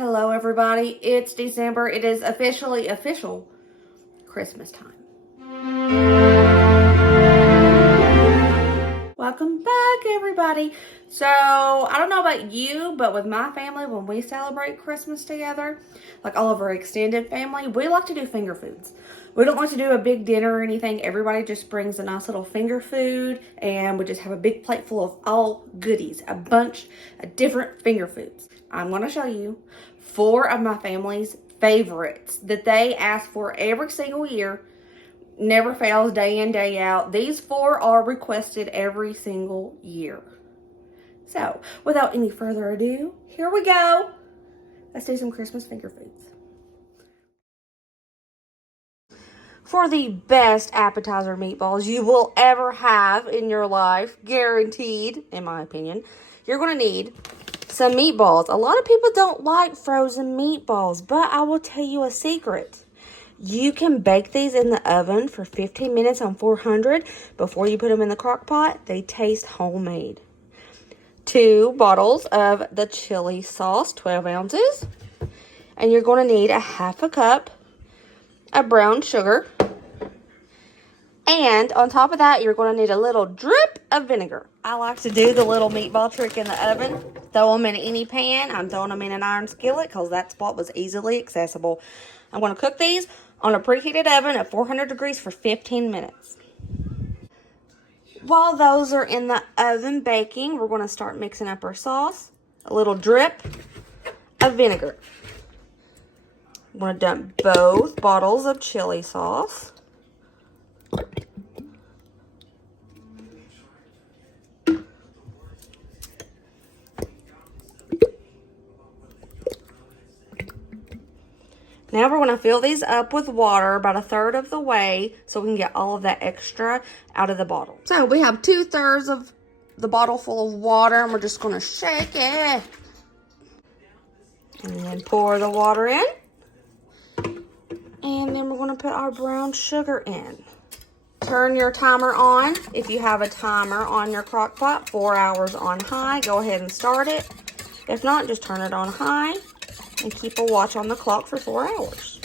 Hello everybody, it's December. It is officially official Christmas time. Welcome back everybody. So, I don't know about you, but with my family, when we celebrate Christmas together, like all of our extended family, we like to do finger foods. We don't like to do a big dinner or anything. Everybody just brings a nice little finger food and we just have a big plate full of all goodies, a bunch of different finger foods. I'm going to show you 4 of my family's favorites that they ask for every single year. Never fails, day in, day out. These 4 are requested every single year. So, without any further ado, here we go. Let's do some Christmas finger foods. For the best appetizer meatballs you will ever have in your life, guaranteed, in my opinion, you're going to need some meatballs. A lot of people don't like frozen meatballs, but I will tell you a secret. You can bake these in the oven for 15 minutes on 400 before you put them in the crock pot. They taste homemade. 2 bottles of the chili sauce, 12 ounces. And you're going to need a half a cup of brown sugar. And on top of that, you're going to need a little drip of vinegar. I like to do the little meatball trick in the oven. Throw them in any pan. I'm throwing them in an iron skillet because that spot was easily accessible. I'm going to cook these on a preheated oven at 400 degrees for 15 minutes. While those are in the oven baking, we're going to start mixing up our sauce. A little drip of vinegar. I'm going to dump both bottles of chili sauce. Now we're going to fill these up with water about 1/3 of the way so we can get all of that extra out of the bottle. So we have 2/3 of the bottle full of water and we're just going to shake it. And then pour the water in. And then we're going to put our brown sugar in. Turn your timer on. If you have a timer on your crock pot, 4 hours on high, go ahead and start it. If not, just turn it on high. And keep a watch on the clock for 4 hours.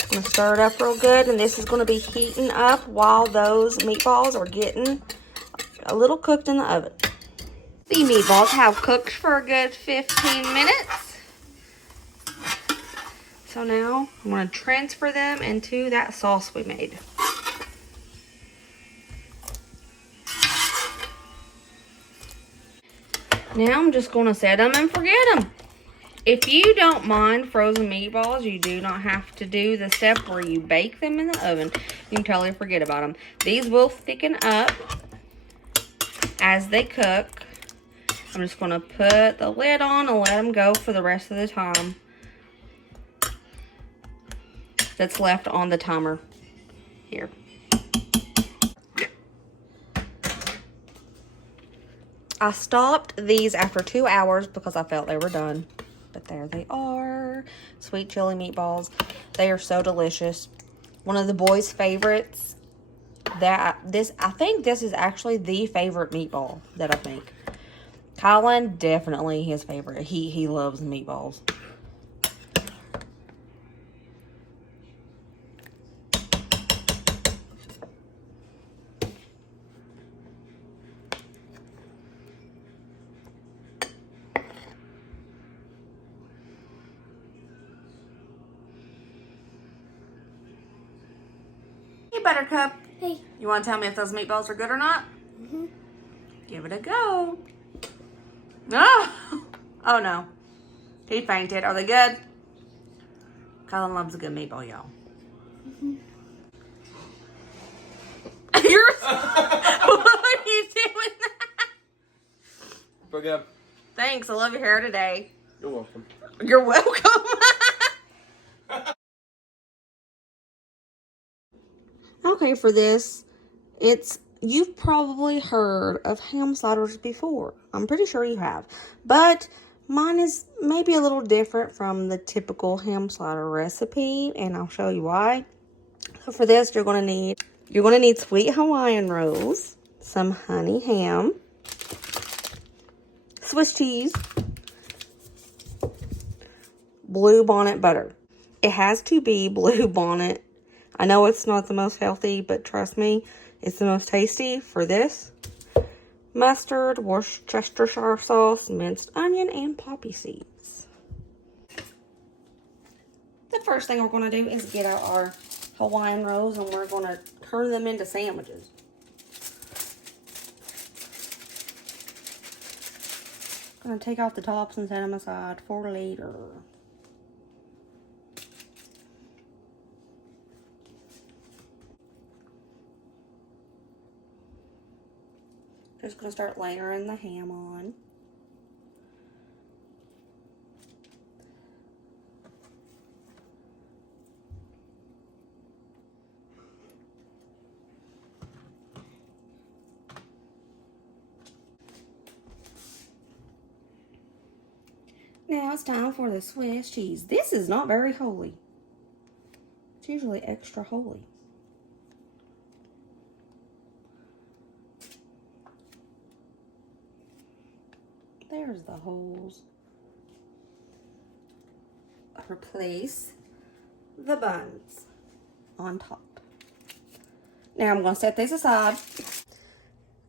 I'm going to stir it up real good. And this is going to be heating up while those meatballs are getting a little cooked in the oven. The meatballs have cooked for a good 15 minutes. So now I'm going to transfer them into that sauce we made. Now I'm just going to set them and forget them. If you don't mind frozen meatballs, you do not have to do the step where you bake them in the oven. You can totally forget about them. These will thicken up as they cook. I'm just going to put the lid on and let them go for the rest of the time that's left on the timer here. I stopped these after 2 hours because I felt they were done. But there they are, sweet chili meatballs. They are so delicious. One of the boys' favorites. I think this is actually the favorite meatball that I make. Colin, definitely his favorite. He loves meatballs. Buttercup. Hey. You want to tell me if those meatballs are good or not? Mm-hmm. Give it a go. Oh! Oh no. He fainted. Are they good? Colin loves a good meatball, y'all. Mm-hmm. What are you doing? Forget. Thanks. I love your hair today. You're welcome. You're welcome. Okay, for this, you've probably heard of ham sliders before. I'm pretty sure you have. But mine is maybe a little different from the typical ham slider recipe, and I'll show you why. So for this, you're going to need sweet Hawaiian rolls, some honey ham, Swiss cheese, blue bonnet butter. It has to be blue bonnet. I know it's not the most healthy, but trust me, it's the most tasty for this. Mustard, Worcestershire sauce, minced onion, and poppy seeds. The first thing we're going to do is get out our Hawaiian rolls, and we're going to turn them into sandwiches. Going to take off the tops and set them aside for later. Just going to start layering the ham on. Now it's time for the Swiss cheese. This is not very holy. It's usually extra holy. There's the holes. Replace the buns on top. Now I'm going to set these aside.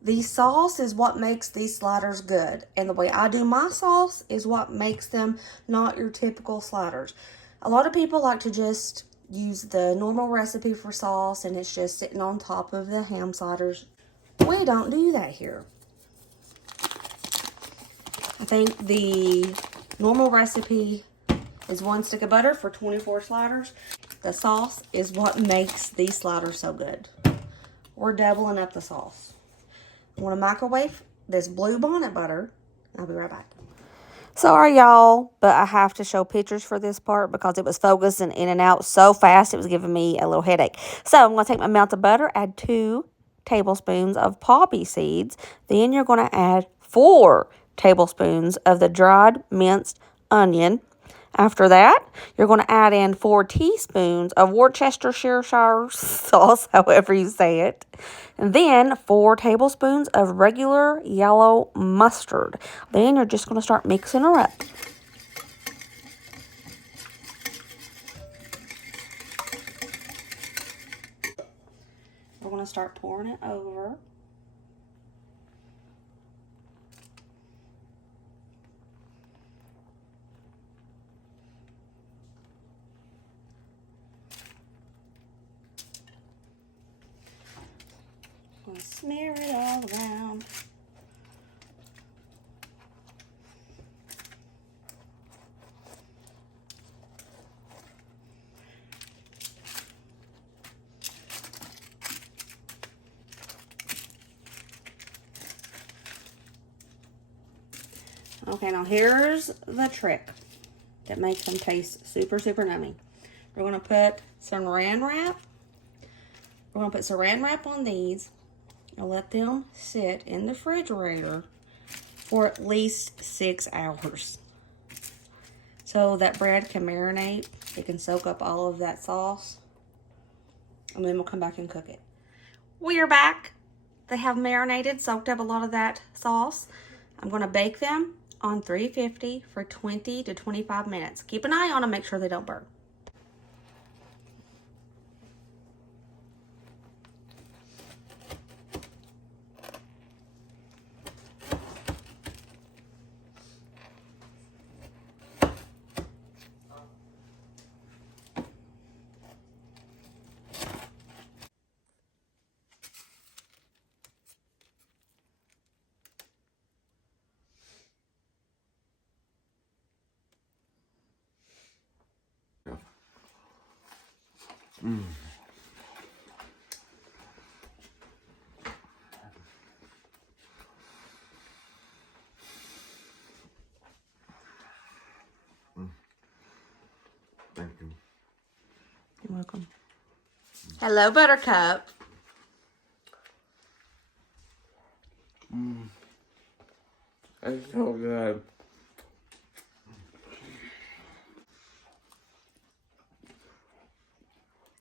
The sauce is what makes these sliders good. And the way I do my sauce is what makes them not your typical sliders. A lot of people like to just use the normal recipe for sauce and it's just sitting on top of the ham sliders. We don't do that here. I think the normal recipe is 1 stick of butter for 24 sliders. The sauce is what makes these sliders so good. We're doubling up the sauce. I want to microwave this blue bonnet butter. I'll be right back. Sorry, y'all, but I have to show pictures for this part because it was focusing in and out so fast it was giving me a little headache. So I'm going to take my melted butter, add 2 tablespoons of poppy seeds. Then you're going to add 4 tablespoons of the dried minced onion. After that, you're going to add in 4 teaspoons of Worcestershire sauce, however you say it. And then 4 tablespoons of regular yellow mustard. Then you're just going to start mixing her up. We're going to start pouring it over. Gonna smear it all around. Okay, now here's the trick that makes them taste super, super yummy. We're gonna put saran wrap. We're gonna put saran wrap on these and let them sit in the refrigerator for at least 6 hours. So that bread can marinate. It can soak up all of that sauce. And then we'll come back and cook it. We are back. They have marinated, soaked up a lot of that sauce. I'm gonna bake them on 350 for 20 to 25 minutes. Keep an eye on them, make sure they don't burn. Thank you. You're welcome. Hello, Buttercup. It's so good.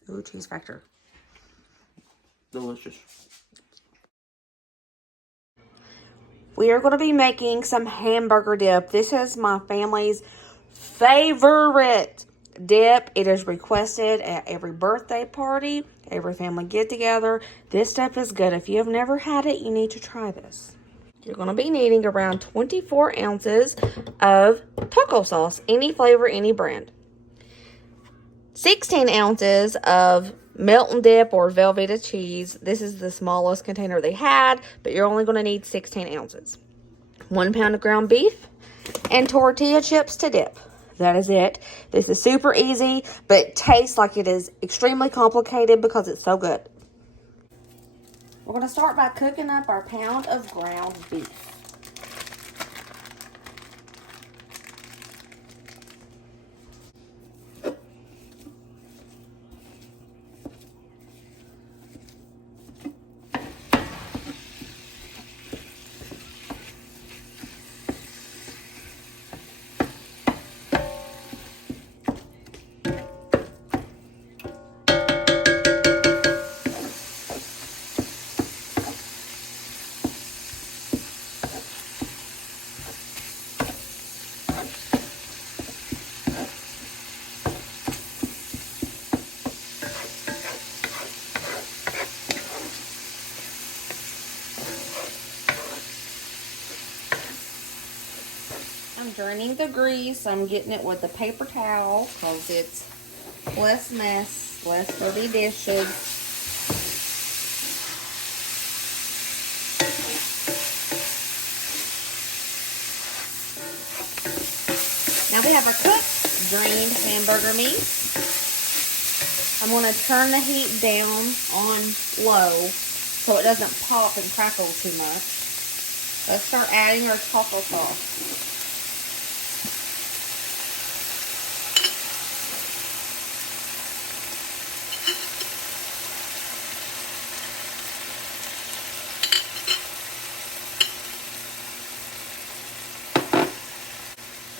Ooh, cheese factor. Delicious. We are going to be making some hamburger dip. This is my family's favorite dip. It is requested at every birthday party, every family get-together. This stuff is good. If you have never had it, you need to try this. You're going to be needing around 24 ounces of taco sauce, any flavor, any brand. 16 ounces of melt and dip or velvetta cheese. This is the smallest container they had, but you're only going to need 16 ounces. 1 pound of ground beef and tortilla chips to dip. That is it. This is super easy, but it tastes like it is extremely complicated because it's so good. We're going to start by cooking up our pound of ground beef. I'm draining the grease. I'm getting it with a paper towel because it's less mess, less dirty dishes. Now we have our cooked, drained hamburger meat. I'm going to turn the heat down on low so it doesn't pop and crackle too much. Let's start adding our taco sauce.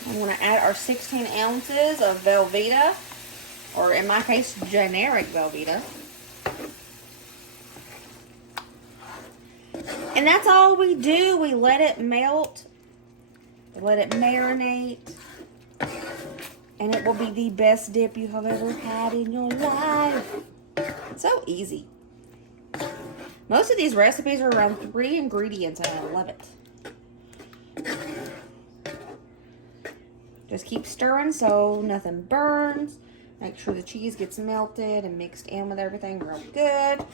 I'm going to add our 16 ounces of velvetta, or in my case, generic velvetta. And that's all we do. We let it melt, let it marinate, and it will be the best dip you have ever had in your life. It's so easy. Most of these recipes are around 3 ingredients, and I love it. Just keep stirring so nothing burns. Make sure the cheese gets melted and mixed in with everything real good.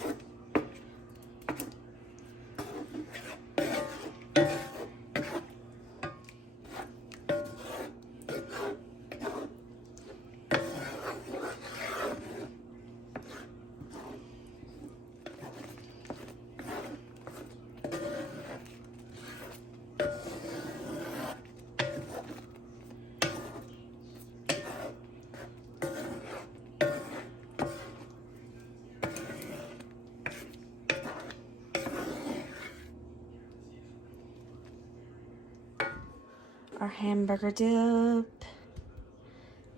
Our hamburger dip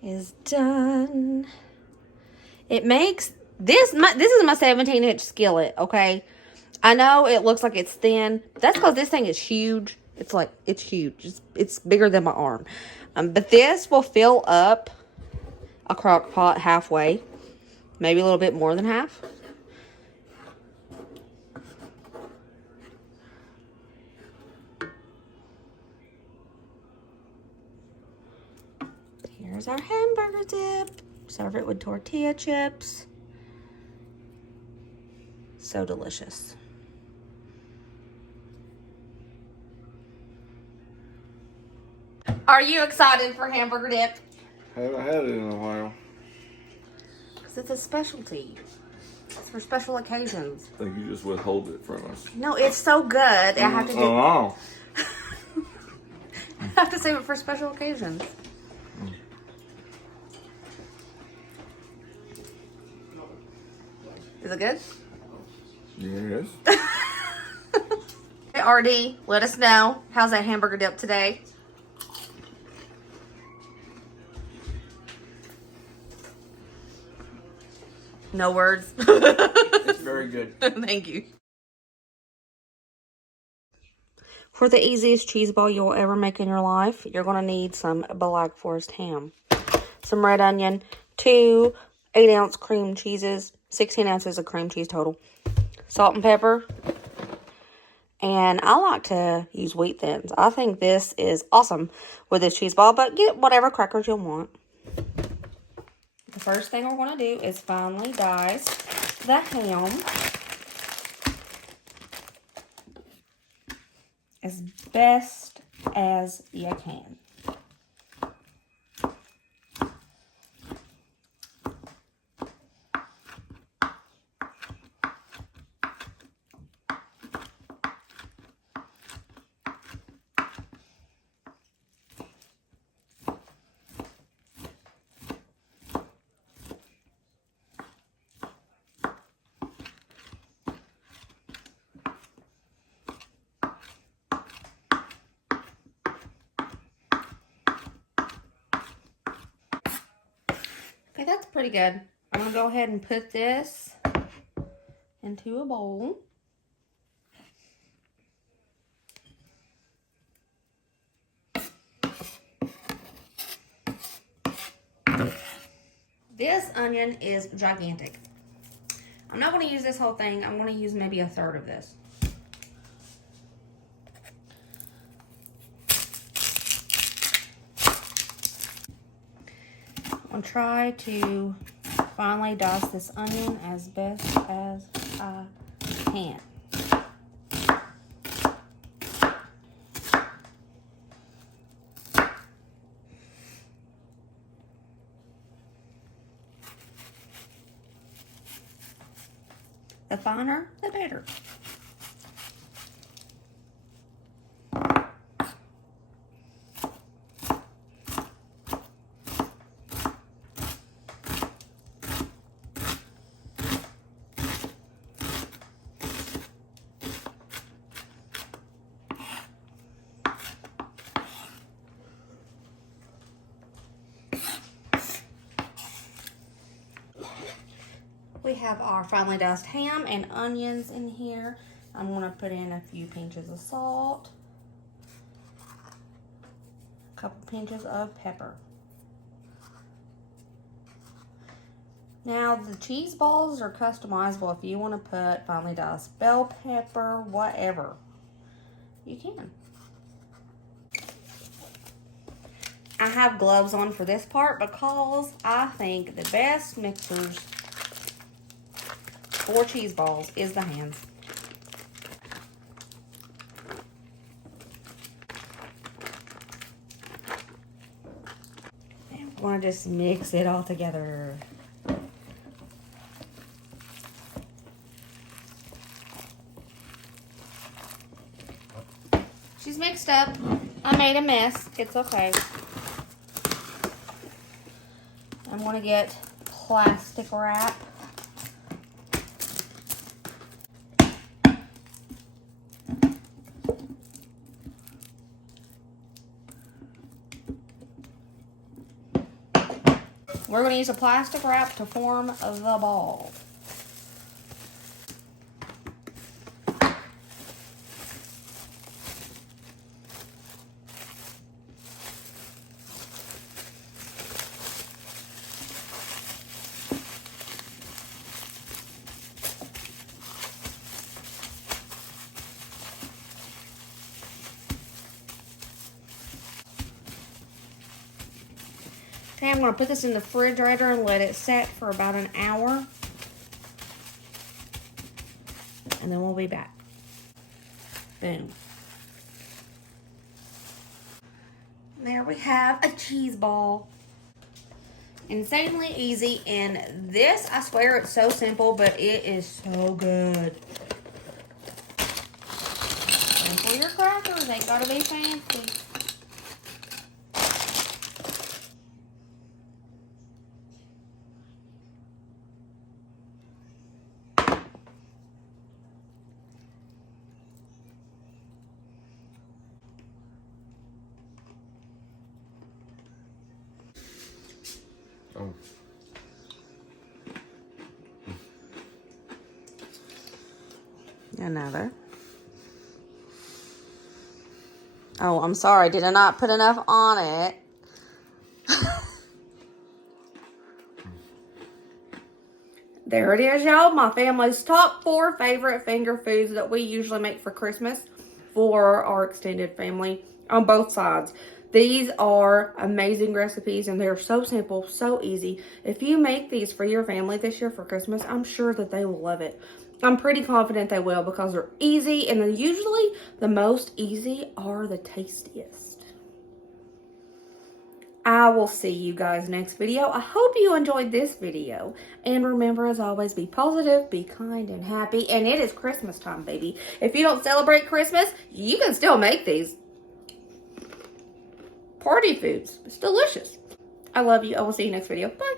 is done. It makes this is my 17-inch skillet, okay? I know it looks like it's thin, but that's because this thing is huge. It's huge. It's bigger than my arm. But this will fill up a crock pot halfway, maybe a little bit more than half. Here's our hamburger dip. Serve it with tortilla chips. So delicious. Are you excited for hamburger dip? Haven't had it in a while. Because it's a specialty. It's for special occasions. I think you just withhold it from us. No, it's so good. I have to do. Oh. I have to save it for special occasions. Is it good? Yes. Hey, RD, let us know. How's that hamburger dip today? No words. It's very good. Thank you. For the easiest cheese ball you'll ever make in your life, you're going to need some Black Forest ham, some red onion, 2 8-ounce cream cheeses, 16 ounces of cream cheese total, salt and pepper, and I like to use wheat thins. I think this is awesome with this cheese ball, but get whatever crackers you want. The first thing we're going to do is finely dice the ham as best as you can. Okay, that's pretty good. I'm going to go ahead and put this into a bowl. This onion is gigantic. I'm not going to use this whole thing. I'm going to use maybe a third of this. I'm going to try to finely dice this onion as best as I can. The finer, the better. We have our finely diced ham and onions in here. I'm going to put in a few pinches of salt, a couple pinches of pepper. Now, the cheese balls are customizable. If you want to put finely diced bell pepper, whatever, you can. I have gloves on for this part because I think the best mixers for cheese balls is the hands. And we're going to just mix it all together. She's mixed up. I made a mess. It's okay. I'm going to get plastic wrap. We're going to use a plastic wrap to form the ball. Okay, I'm going to put this in the refrigerator and let it set for about an hour. And then we'll be back. Boom. There we have a cheese ball. Insanely easy. And this, I swear, it's so simple, but it is so good. And for your crackers, ain't got to be fancy. Oh. Another. Oh, I'm sorry. Did I not put enough on it? There it is, y'all. My family's top 4 favorite finger foods that we usually make for Christmas for our extended family on both sides. These are amazing recipes, and they're so simple, so easy. If you make these for your family this year for Christmas, I'm sure that they will love it. I'm pretty confident they will because they're easy, and then usually the most easy are the tastiest. I will see you guys next video. I hope you enjoyed this video. And remember, as always, be positive, be kind, and happy. And it is Christmas time, baby. If you don't celebrate Christmas, you can still make these party foods. It's delicious. I love you. I will see you next video. Bye.